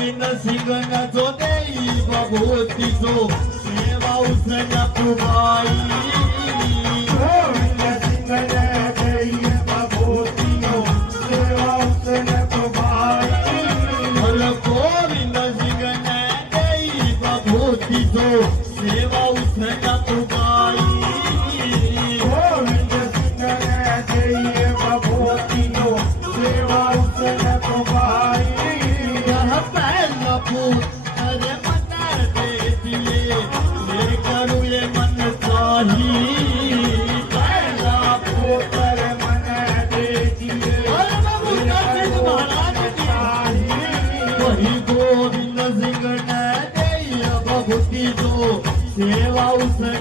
गोविंद सिंग न जो देई भगवती जो सेवा उसने पुगाई गोविंद सिंह ने देई भगवती जो सेवा उसने पुगाई गोविंद सिंह ने देई भगवती जो सेवा उसने पुगाई गोविंद सिंह ने देई भगवती जो सेवा उसने पुगाई यह पहला पूत अरे मन दे दिए ले करूँ ये मन चाही पहला पुत्र मन दे दिए वही गोविंद सिंह ने देई भगवती जो सेवा उसने